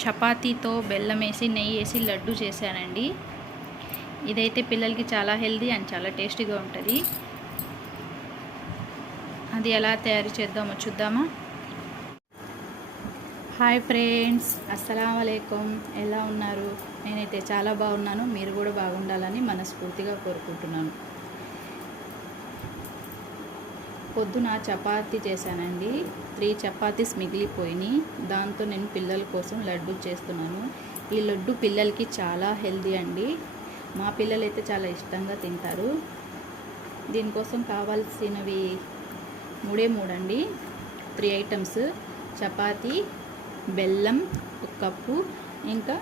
చపాతీతో బెల్లం వేసి నెయ్యి వేసి లడ్డు చేశానండి. ఇదైతే పిల్లలకి చాలా హెల్దీ అండ్ చాలా టేస్టీగా ఉంటుంది. అది ఎలా తయారు చేద్దామో చూద్దామా. హాయ్ ఫ్రెండ్స్, అస్సలం వాలేకుమ్. ఎలా ఉన్నారు? నేనైతే చాలా బాగున్నాను. మీరు కూడా బాగుండాలని మనస్ఫూర్తిగా కోరుకుంటున్నాను. పొద్దున చపాతీ చేశానండి. 3 చపాతీస్ మిగిలిపోయినాయి. దాంతో నేను పిల్లల కోసం లడ్డు చేస్తున్నాను. ఈ లడ్డు పిల్లలకి చాలా హెల్దీ అండి. మా పిల్లలైతే చాలా ఇష్టంగా తింటారు. దీనికోసం కావాల్సినవి 3 అండి. 3 ఐటమ్స్: చపాతీ, బెల్లం 1 కప్పు, ఇంకా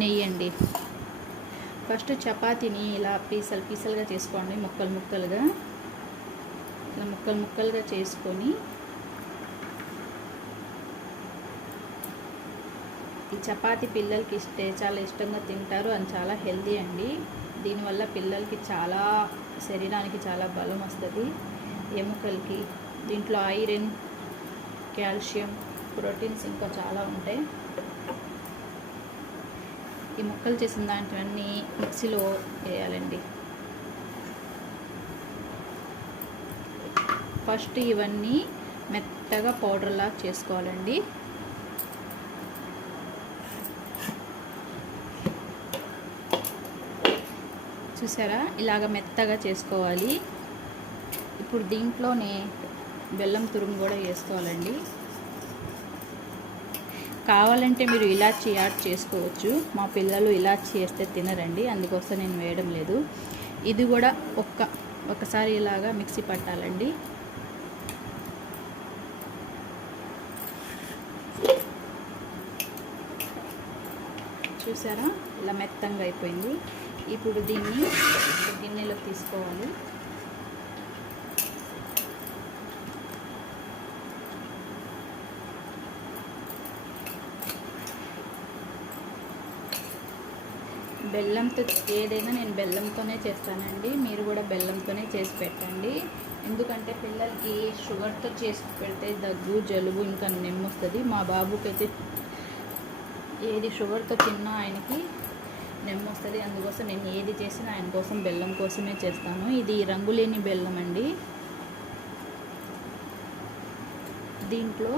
నెయ్యి అండి. ఫస్ట్ చపాతీని ఇలా పీసలుగా చేసుకోండి. ముక్కలుగా ఇలా ముక్కలుగా చేసుకొని, ఈ చపాతీ పిల్లలకి చాలా ఇష్టంగా తింటారు అని చాలా హెల్దీ అండి. దీనివల్ల పిల్లలకి చాలా శరీరానికి చాలా బలం వస్తుంది. ఎముకలకి దీంట్లో ఐరన్, కాల్షియం, ప్రోటీన్స్ ఇంకా చాలా ఉంటాయి. ఈ ముక్కలు చేసిన దాంట్లన్నీ మిక్సీలో వేయాలండి. ఫస్ట్ ఇవన్నీ మెత్తగా పౌడర్లా చేసుకోవాలండి. చూసారా, ఇలాగ మెత్తగా చేసుకోవాలి. ఇప్పుడు దీంట్లోనే బెల్లం తురుము కూడా వేసుకోవాలండి. కావాలంటే మీరు ఇలాచీ యాడ్ చేసుకోవచ్చు. మా పిల్లలు ఇలాచీ వేస్తే తినరండి, అందుకోసం నేను వేయడం లేదు. ఇది కూడా ఒకసారి ఇలాగా మిక్సీ పట్టాలండి. చూసారా, ఇలా మెత్తంగా అయిపోయింది. ఇప్పుడు దీన్ని గిన్నెలో తీసుకోవాలి. బెల్లంతో ఏదైనా నేను బెల్లంతోనే చేస్తానండి. మీరు కూడా బెల్లంతోనే చేసి పెట్టండి. ఎందుకంటే పిల్లలకి షుగర్తో చేసి పెడితే దగ్గు, జలుబు ఇంకా నెమ్ము వస్తుంది. మా బాబుకి అయితే ఏది షుగర్తో తిన్నా ఆయనకి నెమ్ము వస్తుంది. అందుకోసం నేను ఏది చేసినా ఆయన కోసం బెల్లం కోసమే చేస్తాను. ఇది రంగులేని బెల్లం అండి. దీంట్లో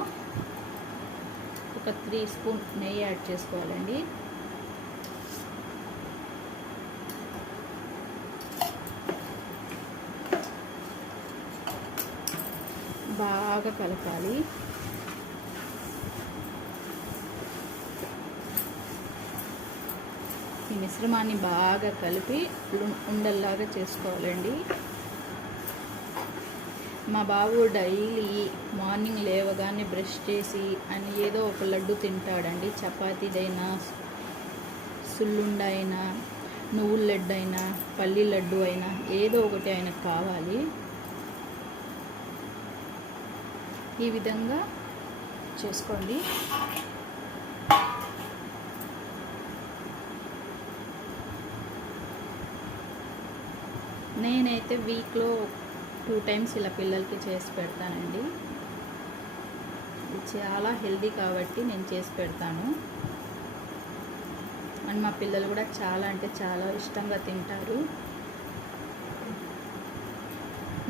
ఒక 3 స్పూన్ నెయ్యి యాడ్ చేసుకోవాలండి. బాగా కలపాలి. ఈ మిశ్రమాన్ని బాగా కలిపి ఉండల్లాగా చేసుకోవాలండి. మా బాబు డైలీ మార్నింగ్ లేవగానే బ్రష్ చేసి అని ఏదో ఒక లడ్డు తింటాడండి. చపాతీదైనా, సుల్లుండ అయినా, నువ్వుల లడ్డు అయినా, పల్లి లడ్డు అయినా ఏదో ఒకటి ఆయనకు కావాలి. ఈ విధంగా చేసుకోండి. నేనైతే వీక్లో 2 టైమ్స్ ఇలా పిల్లలకి చేసి పెడతానండి. ఇది చాలా హెల్దీ కాబట్టి నేను చేసి పెడతాను. అండ్ మా పిల్లలు కూడా చాలా అంటే చాలా ఇష్టంగా తింటారు.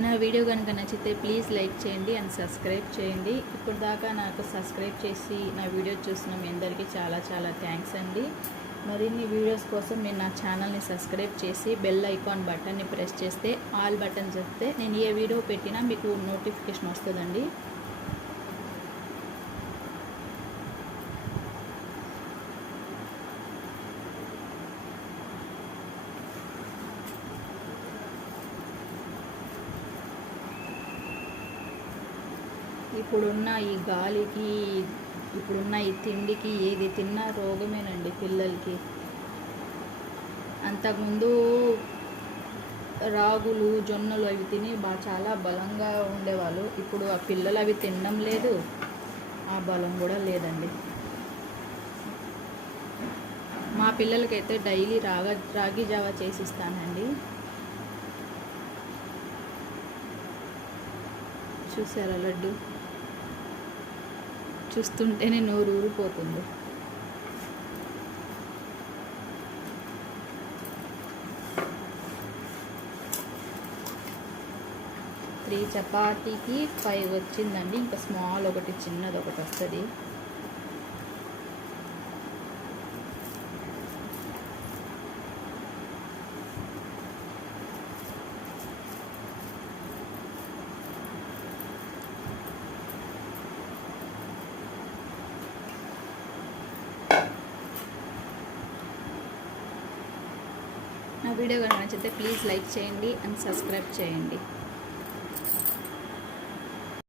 నా వీడియో కనుక నచ్చితే ప్లీజ్ లైక్ చేయండి అండ్ సబ్స్క్రైబ్ చేయండి. ఇప్పుడు దాకా నాకు సబ్స్క్రైబ్ చేసి నా వీడియో చూసిన మీ అందరికీ చాలా చాలా థ్యాంక్స్ అండి. మరిన్ని వీడియోస్ కోసం మీరు నా ఛానల్ని సబ్స్క్రైబ్ చేసి బెల్ ఐకాన్ బటన్ని ప్రెస్ చేస్తే ఆల్ బటన్ చేస్తే నేను ఏ వీడియో పెట్టినా మీకు నోటిఫికేషన్ వస్తుందండి. ఇప్పుడున్న ఈ గాలికి, ఇప్పుడున్న ఈ తిండికి ఏది తిన్నా రోగమేనండి పిల్లలకి. అంతకుముందు రాగులు, జొన్నలు అవి తిని చాలా బలంగా ఉండేవాళ్ళు. ఇప్పుడు ఆ పిల్లలు అవి తినడం లేదు, ఆ బలం కూడా లేదండి. మా పిల్లలకైతే డైలీ రాగి జావా చేసిస్తానండి. చూసారా లడ్డు, చూస్తుంటేనే నోరు ఊరిపోతుంది. 3 చపాతీకి 5 వచ్చిందండి. ఇంకా స్మాల్ ఒకటి చిన్నది ఒకటి వస్తుంది. నా వీడియో కనుక నచ్చితే ప్లీజ్ లైక్ చేయండి అండ్ సబ్స్క్రైబ్ చేయండి.